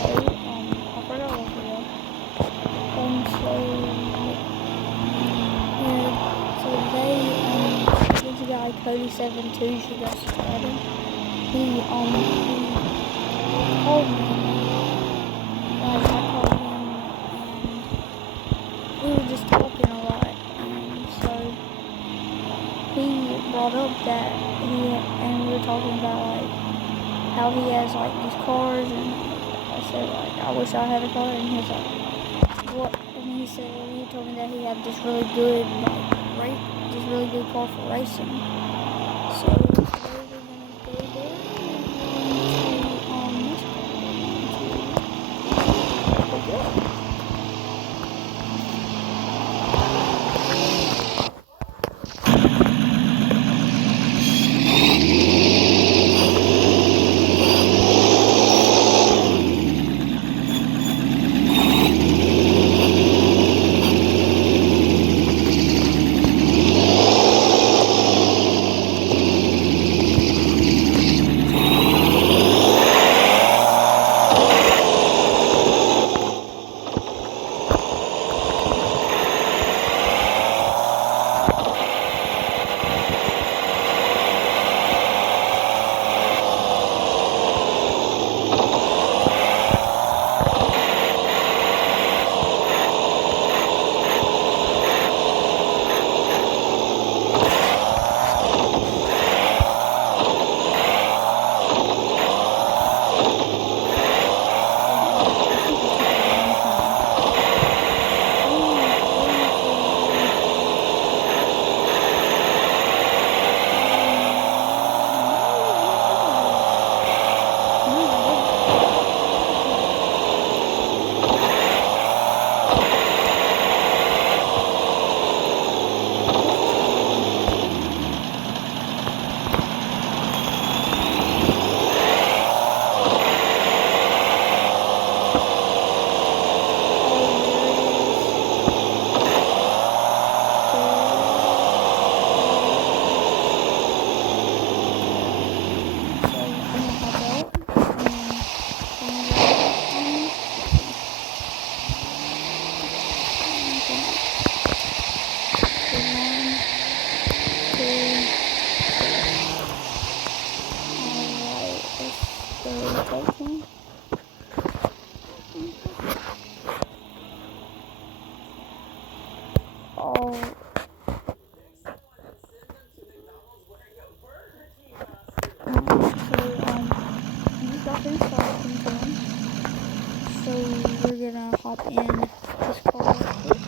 I forgot what video. So yeah, so today this guy Cody72 should go subscribe him. He called me, like I called him, and we were just talking a lot, and so he brought up that and we were talking about like how he has like these cars, and I said like I wish I had a car, and he was like what, and he said he told me that he had this really good this really good car for racing. So today we're gonna go there and this car. So we're gonna hop in this car real quick.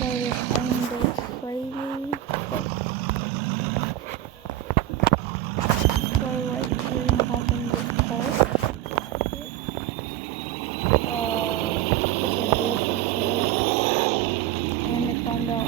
And we are going to go to trading. Go right here and hop in this car. And to find out